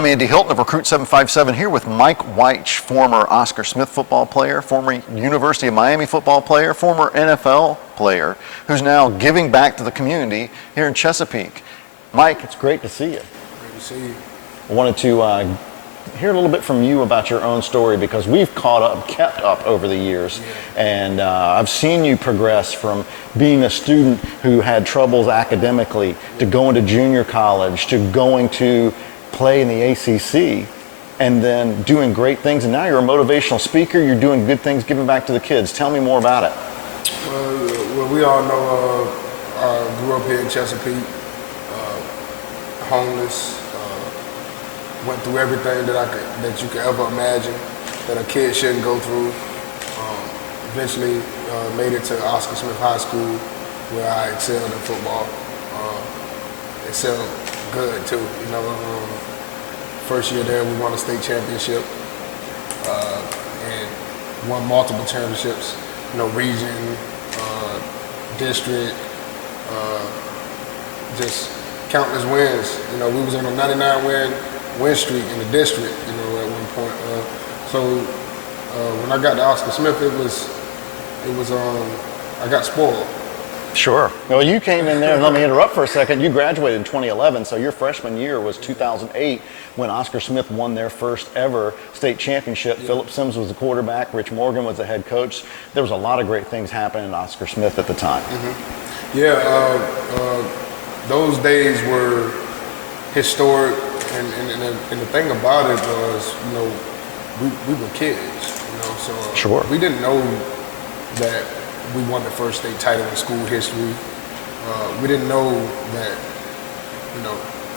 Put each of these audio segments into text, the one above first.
I'm Andy Hilton of Recruit 757 here with Mike Wyche, former Oscar Smith football player, former University of Miami football player, former NFL player, who's now giving back to the community here in Chesapeake. Mike, it's great to see you. Great to see you. I wanted to hear a little bit from you about your own story because we've kept up over the years. And I've seen you progress from being a student who had troubles academically to going to junior college to going to play in the ACC and then doing great things. And now you're a motivational speaker. You're doing good things, giving back to the kids. Tell me more about it. Well, we all know I grew up here in Chesapeake, homeless. Went through everything that you could ever imagine that a kid shouldn't go through. Eventually made it to Oscar Smith High School where I excelled in football. Excelled good too. First year there we won a state championship and won multiple championships. Region, district, just countless wins. We was on a 99 win streak in the district, at one point. So when I got to Oscar Smith, it was I got spoiled. Sure. Well, you came in there, and let me interrupt for a second. You graduated in 2011, so your freshman year was 2008 when Oscar Smith won their first ever state championship. Yeah. Philip Sims was the quarterback. Rich Morgan was the head coach. There was a lot of great things happening in Oscar Smith at the time. Mm-hmm. Yeah, those days were historic, and the thing about it was, we were kids, so sure. We didn't know that we won the first state title in school history. We didn't know that,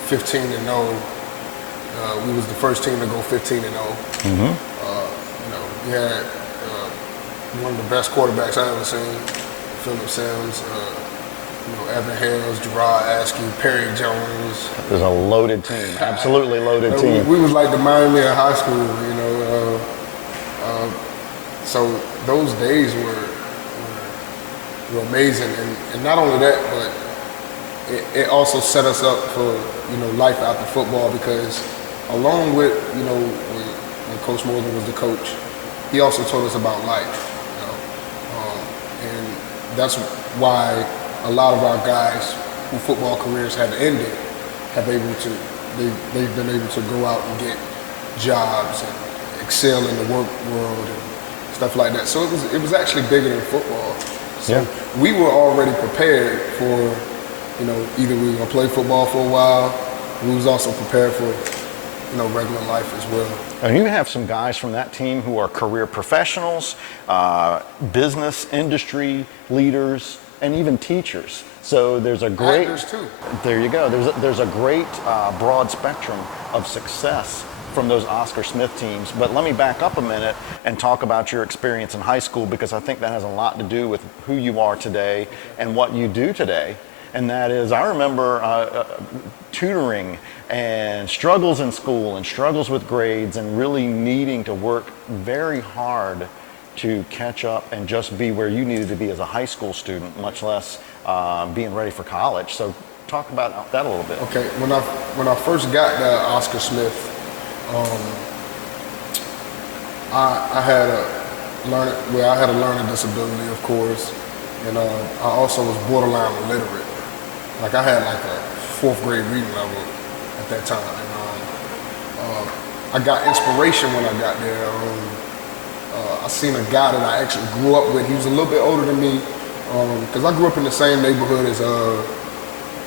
15-0, we was the first team to go 15-0. Mm-hmm. We had one of the best quarterbacks I ever seen, Philip Sims, Evan Hales, Gerard Askew, Perry Jones. It was a loaded team, absolutely loaded team. We was like the Miami of high school, so those days were amazing, and not only that, but it also set us up for life after football, because along with when Coach Morgan was the coach, he also taught us about life, and that's why a lot of our guys whose football careers have ended they've been able to go out and get jobs and excel in the work world and stuff like that. So it was actually bigger than football. So yeah. We were already prepared for, either we were gonna play football for a while. We was also prepared for, regular life as well. And you have some guys from that team who are career professionals, business, industry leaders, and even teachers. So there's a great, actors too. There you go. There's a great broad spectrum of success from those Oscar Smith teams. But let me back up a minute and talk about your experience in high school, because I think that has a lot to do with who you are today and what you do today. And that is, I remember tutoring and struggles in school and struggles with grades and really needing to work very hard to catch up and just be where you needed to be as a high school student, much less being ready for college. So talk about that a little bit. Okay, when I first got to Oscar Smith, I had a learning disability, of course, and I also was borderline illiterate. Like, I had like a 4th grade reading level at that time. And, I got inspiration when I got there. I seen a guy that I actually grew up with. He was a little bit older than me, because I grew up in the same neighborhood as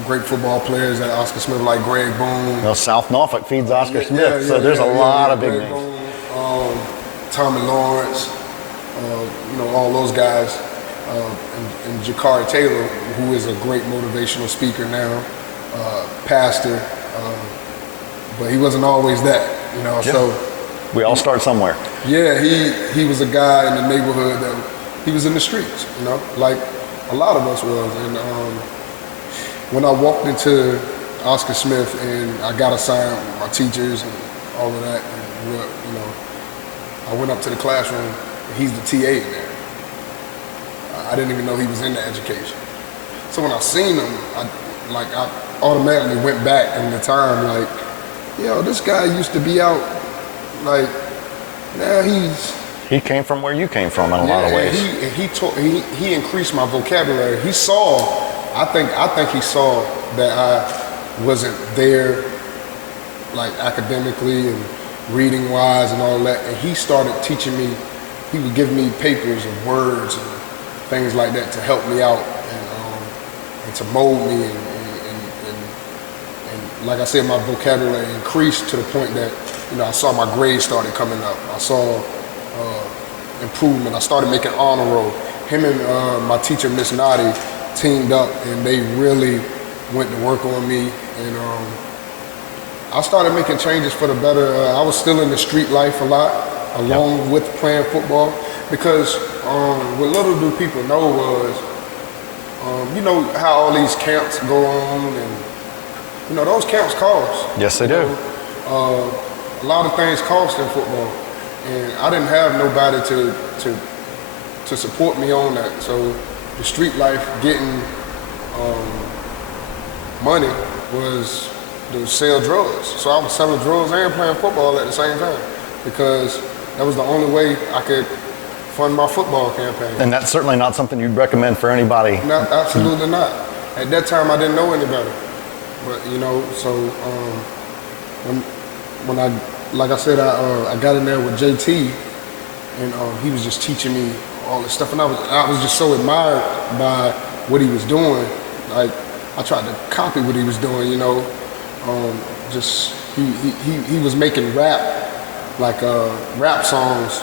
great football players at Oscar Smith, like Greg Boone. Well, South Norfolk feeds Oscar Smith, so there's a lot of big Greg names. Boone, Tommy Lawrence, all those guys, and Jakari Taylor, who is a great motivational speaker now, pastor, but he wasn't always that, Yeah. So. We all start somewhere. Yeah, he was a guy in the neighborhood that he was in the streets, like a lot of us was. And when I walked into Oscar Smith and I got assigned with my teachers and all of that, and I went up to the classroom and he's the TA in there. I didn't even know he was into education. So when I seen him, I automatically went back in the time, like, yo, this guy used to be out, like, now He came from where you came from in a lot of ways. He increased my vocabulary. I think he saw that I wasn't there, like academically and reading wise and all that. And he started teaching me. He would give me papers of words and things like that to help me out and to mold me. And like I said, my vocabulary increased to the point that I saw my grades started coming up. I saw improvement. I started making honor roll. Him and my teacher, Miss Noddy, teamed up and they really went to work on me. And I started making changes for the better. I was still in the street life a lot, along with playing football, because what little do people know was, you know how all these camps go on, and those camps cost. Yes, they do. A lot of things cost in football, and I didn't have nobody to support me on that. So the street life, getting money, was to sell drugs. So I was selling drugs and playing football at the same time, because that was the only way I could fund my football campaign. And that's certainly not something you'd recommend for anybody. No, absolutely not. At that time, I didn't know any better. But so when I, like I said, I got in there with JT, and he was just teaching me all this stuff, and I was just so admired by what he was doing. Like, I tried to copy what he was doing, just he was making rap, like rap songs,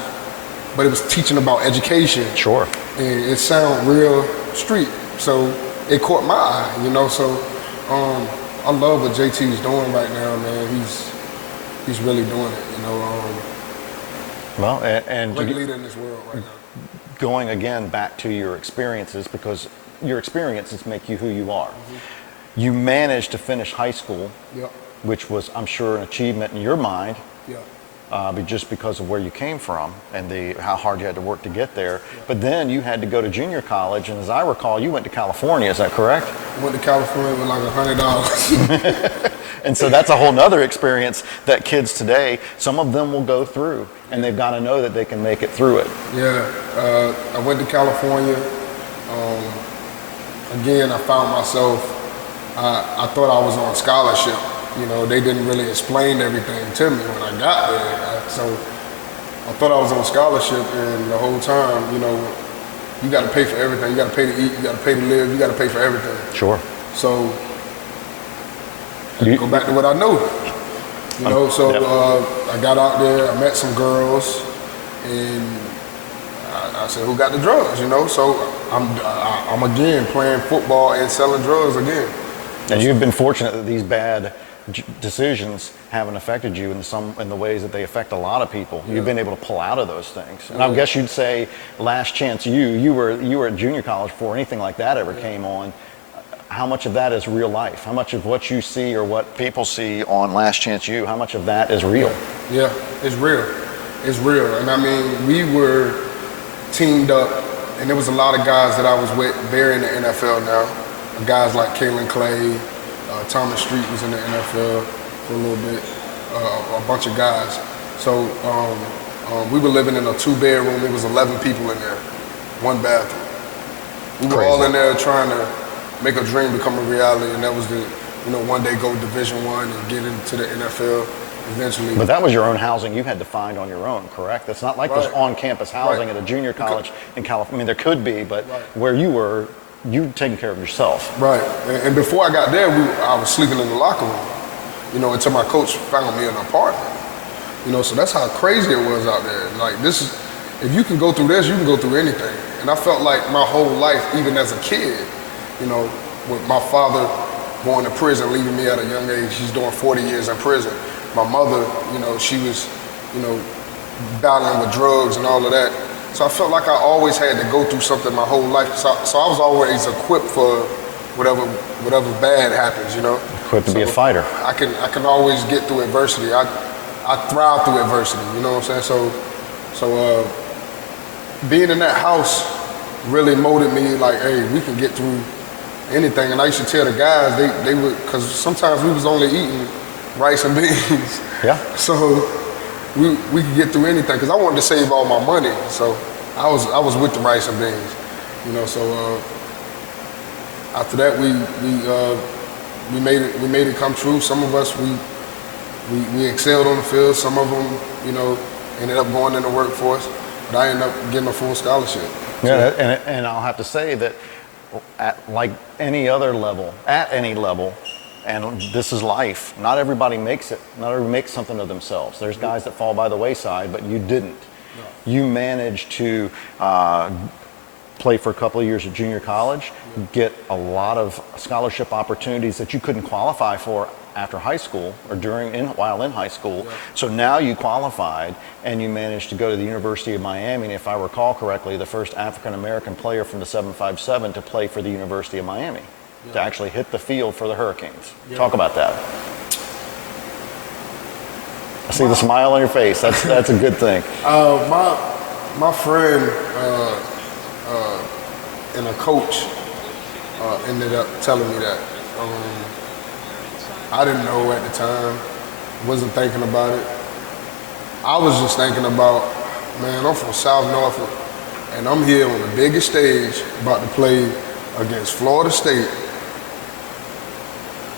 but it was teaching about education. Sure. And it sounded real street, so it caught my eye, so I love what JT's doing right now, man. He's really doing it, Well, and great leader in this world right now. Going again back to your experiences, because your experiences make you who you are. Mm-hmm. You managed to finish high school, which was, I'm sure, an achievement in your mind, but just because of where you came from and how hard you had to work to get there. But then you had to go to junior college, and as I recall, you went to California. Is that correct? I went to California with like $100. And so that's a whole nother experience that kids today, some of them will go through, and they've got to know that they can make it through it. Yeah, I went to California. Again, I found myself, I thought I was on scholarship. They didn't really explain everything to me when I got there. So I thought I was on scholarship, and the whole time, you got to pay for everything. You got to pay to eat, you got to pay to live, you got to pay for everything. Sure. So I go back to what I know. I got out there, I met some girls, and I said, who got the drugs, So I'm again playing football and selling drugs again. And you've been fortunate that these bad decisions haven't affected you in the ways that they affect a lot of people. You've been able to pull out of those things. And I guess you'd say, last chance you were at junior college before anything like that ever came on. How much of that is real life? How much of what you see or what people see on Last Chance U, how much of that is real? Yeah, it's real. It's real. And I mean, we were teamed up, and there was a lot of guys that I was with. They're in the NFL now. Guys like Kalen Clay, Thomas Street was in the NFL for a little bit, a bunch of guys. So we were living in a 2-bedroom. There was 11 people in there, 1 bathroom. We were all in there trying to make a dream become a reality, and that was to, one day go Division I and get into the NFL eventually. But that was your own housing you had to find on your own, correct? It's not like there's on-campus housing at a junior college in California. I mean, there could be, but where you were, you taking care of yourself. Right. And before I got there, I was sleeping in the locker room, until my coach found me an apartment. So that's how crazy it was out there. Like, if you can go through this, you can go through anything. And I felt like my whole life, even as a kid, with my father going to prison, leaving me at a young age. He's doing 40 years in prison. My mother, she was, battling with drugs and all of that. So I felt like I always had to go through something my whole life. So I was always equipped for whatever bad happens, Equipped to be a fighter. I can always get through adversity. I thrive through adversity, you know what I'm saying? So being in that house really molded me like, hey, we can get through anything. And I used to tell the guys, they would, because sometimes we was only eating rice and beans. Yeah. So we could get through anything because I wanted to save all my money. So I was with the rice and beans, you know. So after that we made it come true. Some of us we excelled on the field. Some of them, you know, ended up going in the workforce. But I ended up getting a full scholarship. Yeah, and I'll have to say that at like any other level, at any level, and this is life, not everybody makes it. Not everybody makes something of themselves. There's guys that fall by the wayside, but you didn't. No. You managed to play for a couple of years at junior college, get a lot of scholarship opportunities that you couldn't qualify for after high school or while in high school. Yeah. So now you qualified and you managed to go to the University of Miami, and if I recall correctly, the first African American player from the 757 to play for the University of Miami, to actually hit the field for the Hurricanes. Yeah. Talk about that. I see the smile on your face. That's a good thing. My friend and a coach ended up telling me that. I didn't know at the time, wasn't thinking about it. I was just thinking about, man, I'm from South Norfolk, and I'm here on the biggest stage about to play against Florida State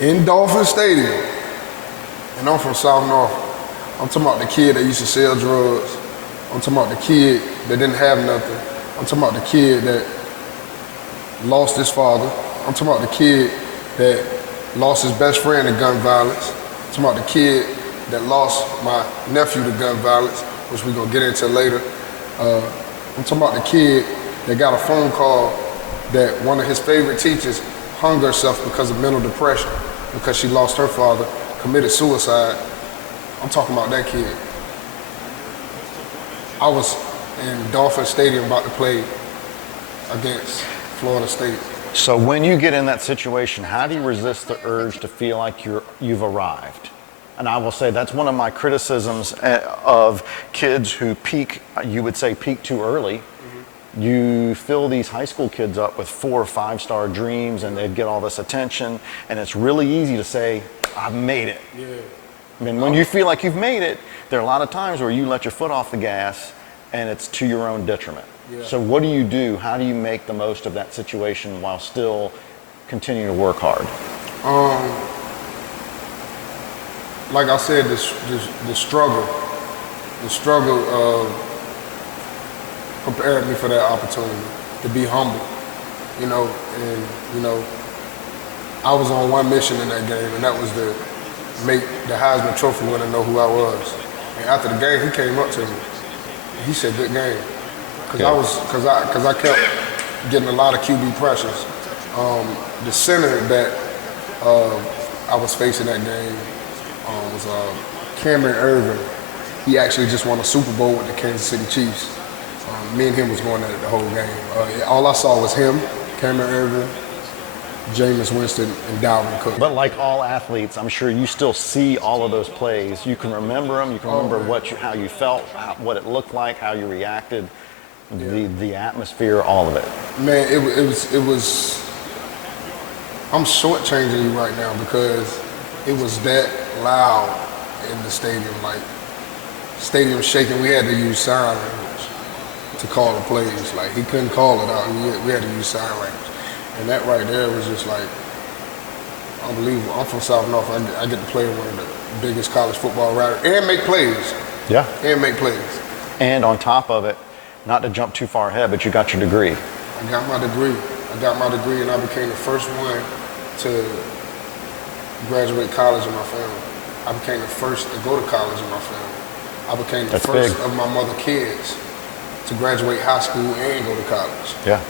in Dolphin Stadium, and I'm from South Norfolk. I'm talking about the kid that used to sell drugs. I'm talking about the kid that didn't have nothing. I'm talking about the kid that lost his father. I'm talking about the kid that lost his best friend to gun violence. I'm talking about the kid that lost my nephew to gun violence, which we're gonna get into later. I'm talking about the kid that got a phone call that one of his favorite teachers hung herself because of mental depression, because she lost her father, committed suicide. I'm talking about that kid. I was in Dolphin Stadium about to play against Florida State. So when you get in that situation, how do you resist the urge to feel like you've arrived? And I will say that's one of my criticisms of kids who peak, you would say peak too early. Mm-hmm. You fill these high school kids up with 4 or 5 star dreams and they'd get all this attention, and it's really easy to say, I've made it. Yeah. I mean, when you feel like you've made it, there are a lot of times where you let your foot off the gas and it's to your own detriment. Yeah. So what do you do? How do you make the most of that situation while still continuing to work hard? Like I said, the struggle prepared me for that opportunity to be humble, you know, and you know, I was on one mission in that game, and that was to make the Heisman Trophy winner know who I was. And after the game, he came up to me. He said, "Good game," because I kept getting a lot of QB pressures. The center that I was facing that game was Cameron Irvin. He actually just won a Super Bowl with the Kansas City Chiefs. Me and him was going at it the whole game. All I saw was him, Cameron Irvin, Jameis Winston, and Dalvin Cook. But like all athletes, I'm sure you still see all of those plays. You can remember them. You can remember how you felt, what it looked like, how you reacted, the atmosphere, all of it. Man, it was. I'm shortchanging you right now because it was that loud in the stadium, like stadium shaking. We had to use sign language to call the plays. Like he couldn't call it out. We had to use sign language. And that right there was just like unbelievable. I'm from South Norfolk. I get to play in one of the biggest college football rivalries and make plays. Yeah. And make plays. And on top of it, not to jump too far ahead, but you got your degree. I got my degree. And I became the first one to graduate college in my family. I became the first to go to college in my family. I became the first of my mother's kids to graduate high school and go to college. Yeah.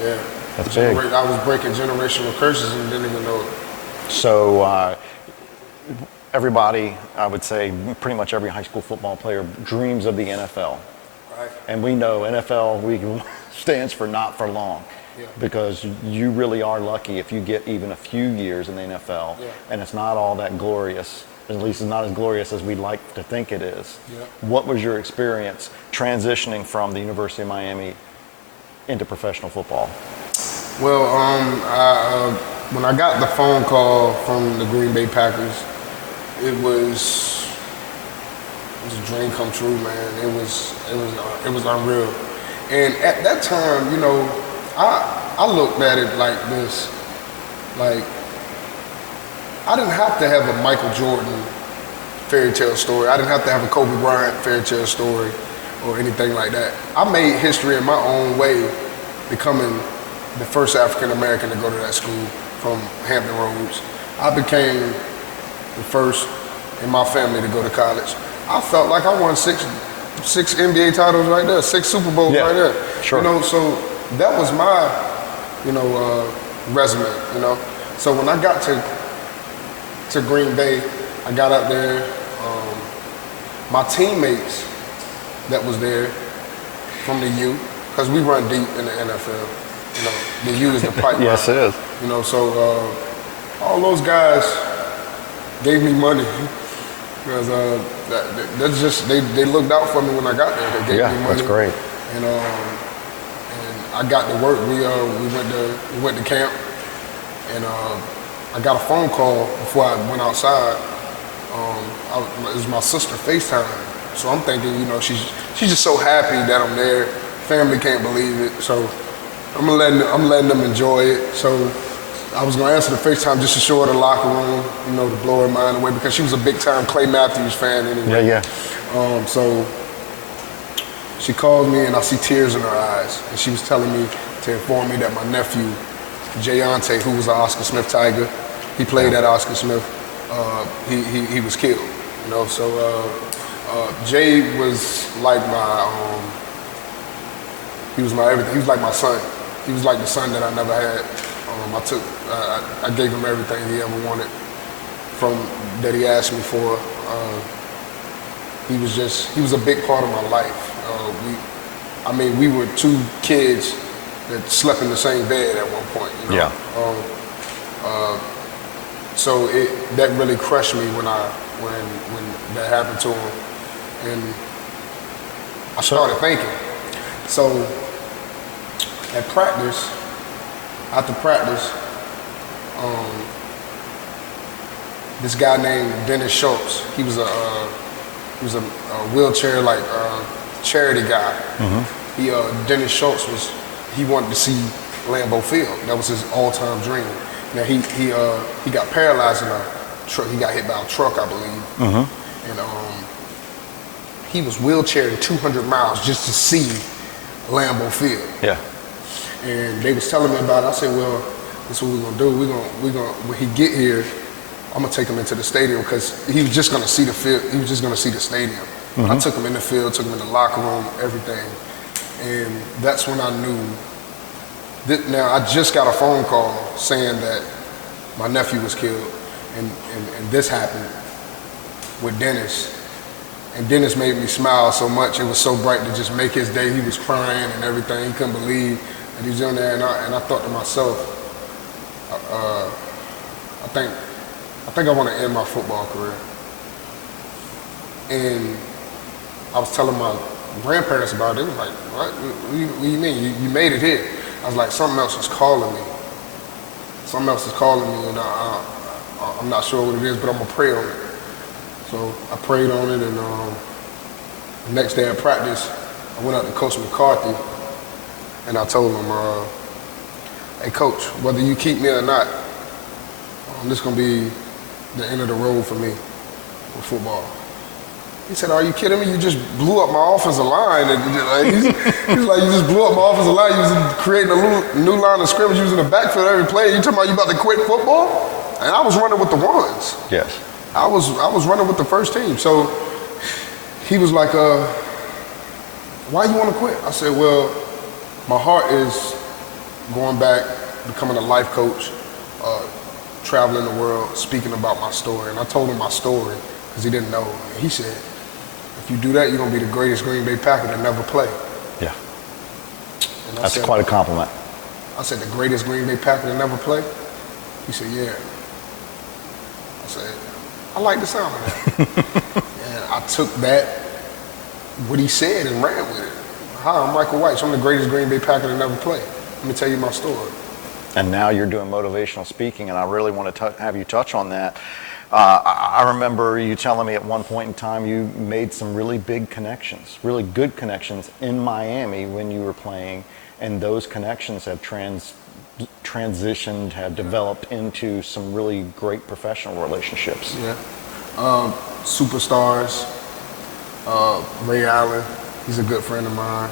Yeah. That's big. I was breaking generational curses and didn't even know it. So everybody, I would say pretty much every high school football player dreams of the NFL. Right. And we know NFL stands for not for long. Yeah. Because you really are lucky if you get even a few years in the NFL, and it's not all that glorious. At least it's not as glorious as we'd like to think it is. Yeah. What was your experience transitioning from the University of Miami into professional football? Well, when I got the phone call from the Green Bay Packers, it was a dream come true, man. It was unreal. And at that time, you know, I looked at it like this, like I didn't have to have a Michael Jordan fairy tale story. I didn't have to have a Kobe Bryant fairy tale story or anything like that. I made history in my own way, becoming the first African American to go to that school from Hampton Roads. I became the first in my family to go to college. I felt like I won six NBA titles right there, 6 Super Bowls right there. Sure. You know, so that was my, you know, resume. You know, so when I got to Green Bay, I got up there. My teammates that was there from the U, because we run deep in the NFL. You know, the U is the pipeline. Yes, it is. You know, so all those guys gave me money because that's just they looked out for me when I got there. They gave me money. That's great. And I got to work. We went to camp, and I got a phone call before I went outside. It was my sister FaceTime. So I'm thinking, you know, she's just so happy that I'm there. Family can't believe it. So I'm letting them enjoy it. So I was gonna answer the FaceTime just to show her the locker room, you know, to blow her mind away because she was a big time Clay Matthews fan anyway. Yeah. So she called me and I see tears in her eyes, and she was telling me to inform me that my nephew, Jayante, who was an Oscar Smith Tiger, he played at Oscar Smith. He was killed. You know, so Jay was like he was my everything. He was like my son. He was like the son that I never had. I gave him everything he ever wanted that he asked me for. He was a big part of my life. We were 2 kids that slept in the same bed at one point. You know? Yeah. So that really crushed me when that happened to him, and I started thinking. So at practice, after practice, this guy named Dennis Schultz. He was a wheelchair charity guy. Mm-hmm. Dennis Schultz he wanted to see Lambeau Field. That was his all-time dream. Now he got paralyzed in a truck. He got hit by a truck, I believe. Mm-hmm. And he was wheelchaired 200 miles just to see Lambeau Field. Yeah. And they was telling me about it. I said, well, this is what we're gonna do. We're gonna when he get here, I'm gonna take him into the stadium because he was just gonna see the field. He was just gonna see the stadium. Mm-hmm. I took him in the field, took him in the locker room, everything, and that's when I knew. Now I just got a phone call saying that my nephew was killed, and this happened with Dennis. And Dennis made me smile so much. It was so bright to just make his day. He was crying and everything. He couldn't believe that he was in there. And I thought to myself, I think I want to end my football career. And I was telling my grandparents about it. They was like, what do you mean? You made it here. I was like, something else is calling me. Something else is calling me, and I'm not sure what it is, but I'm going to pray on it. So I prayed on it, and the next day at practice, I went out to Coach McCarthy, and I told him, hey, Coach, whether you keep me or not, this is going to be the end of the road for me with football. He said, are you kidding me? You just blew up my offensive line. And he's like, you just blew up my offensive line. You was creating a new line of scrimmage. You was in the backfield every play. You talking about you about to quit football? And I was running with the ones. Yes. I was running with the first team. So he was like, why you want to quit? I said, well, my heart is going back, becoming a life coach, traveling the world, speaking about my story. And I told him my story because he didn't know. And he said, if you do that, you're going to be the greatest Green Bay Packer to never play. Yeah. And I That's said, quite a compliment. I said, the greatest Green Bay Packer to never play? He said, yeah. I said, I like the sound of that. And I took that, what he said, and ran with it. Hi, I'm Michael Wyche. I'm the greatest Green Bay Packer to never play. Let me tell you my story. And now you're doing motivational speaking, and I really want to have you touch on that. I remember you telling me at one point in time you made some really big connections, really good connections in Miami when you were playing, and those connections have transitioned, have developed into some really great professional relationships. Yeah. Superstars, Ray Allen, he's a good friend of mine.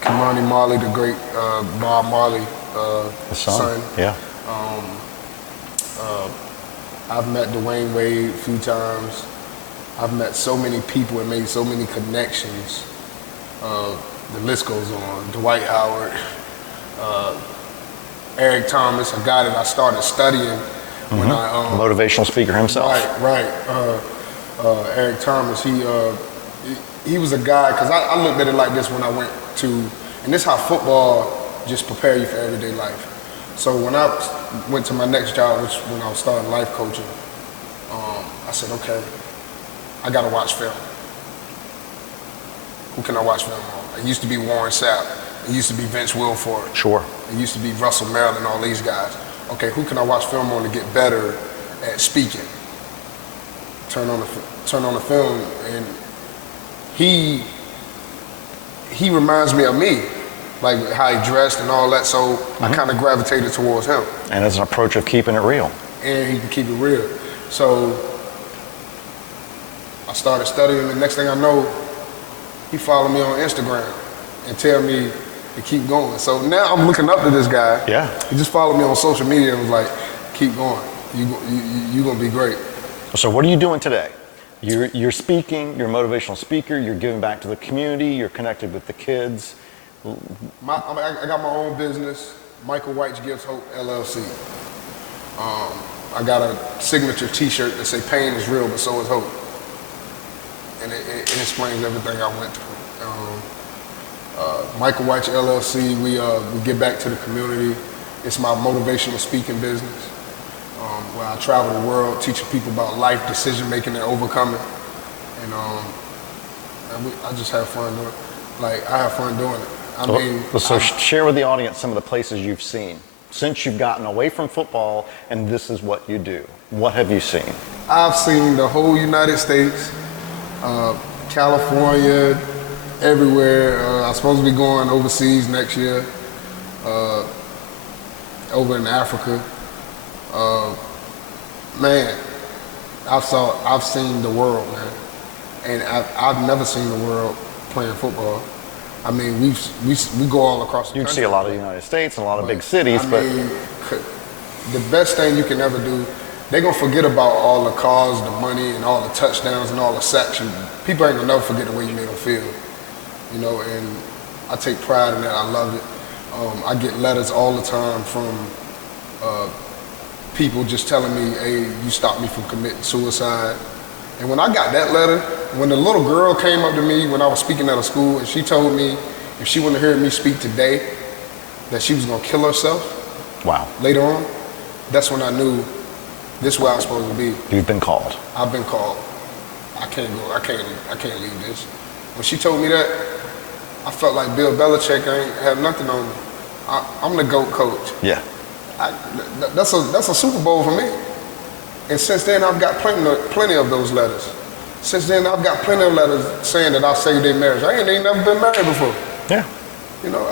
Kamani Marley, the great Bob Marley The son. Yeah. I've met Dwayne Wade a few times. I've met so many people and made so many connections. The list goes on. Dwight Howard, Eric Thomas, a guy that I started studying when I Motivational speaker himself. Right. Eric Thomas. He was a guy, because I looked at it like this when I went to, and this is how football just prepare you for everyday life. So when I went to my next job, which when I was starting life coaching, I said, okay, I gotta watch film. Who can I watch film on? It used to be Warren Sapp. It used to be Vince Wilfork. Sure. It used to be Russell Merrill and all these guys. Okay, who can I watch film on to get better at speaking? Turn on the film, and he reminds me of me, like how he dressed and all that. So I kind of gravitated towards him. And it's an approach of keeping it real. And he can keep it real. So I started studying. The next thing I know, he followed me on Instagram and tell me to keep going. So now I'm looking up to this guy. Yeah. He just followed me on social media and was like, keep going. You're going to be great. So what are you doing today? You're speaking, you're a motivational speaker, you're giving back to the community, you're connected with the kids. I got my own business, Wyche Gives Hope, LLC. I got a signature t-shirt that say pain is real, but so is hope. And it explains everything I went through. Wyche LLC, we give back to the community. It's my motivational speaking business, where I travel the world teaching people about life, decision making, and overcoming. And I just have fun doing it. Like, I have fun doing it. Share with the audience some of the places you've seen since you've gotten away from football and this is what you do. What have you seen? I've seen the whole United States, California, everywhere. I'm supposed to be going overseas next year, over in Africa. Man, I've seen the world, man, and I've never seen the world playing football. I mean, we go all across the country. You can see a lot of the United States and a lot of big cities, but the best thing you can ever do, they're gonna forget about all the cars, the money, and all the touchdowns and all the sacks. People ain't gonna never forget the way you made them feel, you know. And I take pride in that. I love it. I get letters all the time from people just telling me, "Hey, you stopped me from committing suicide." And when I got that letter, when the little girl came up to me when I was speaking at a school, and she told me if she wouldn't hear me speak today, that she was gonna kill herself. Wow. Later on, that's when I knew this is where I was supposed to be. You've been called. I've been called. I can't go. I can't leave this. When she told me that, I felt like Bill Belichick ain't have nothing on me. I'm the GOAT coach. Yeah. That's a Super Bowl for me. And since then, I've got plenty of those letters. Since then, I've got plenty of letters saying that I saved their marriage. I ain't never been married before. Yeah. You know,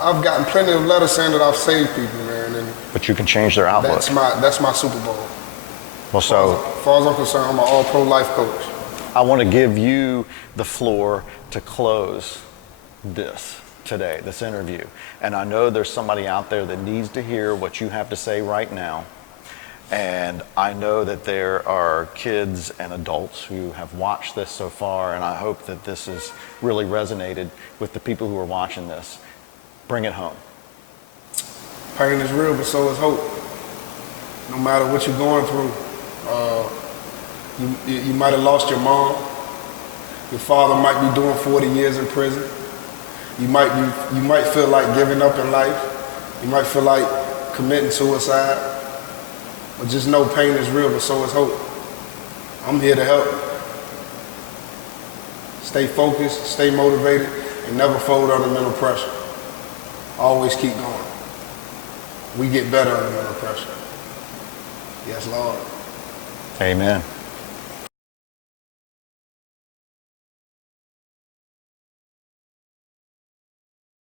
I've gotten plenty of letters saying that I've saved people, man. And but you can change their outlook. That's my Super Bowl. Well, so as far as I'm concerned, I'm an all-pro life coach. I want to give you the floor to close this today, this interview. And I know there's somebody out there that needs to hear what you have to say right now. And I know that there are kids and adults who have watched this so far, and I hope that this has really resonated with the people who are watching this. Bring it home. Pain is real, but so is hope. No matter what you're going through, you might have lost your mom. Your father might be doing 40 years in prison. You might feel like giving up in life. You might feel like committing suicide. But just know pain is real, but so is hope. I'm here to help. Stay focused, stay motivated, and never fold under mental pressure. Always keep going. We get better under mental pressure. Yes, Lord. Amen.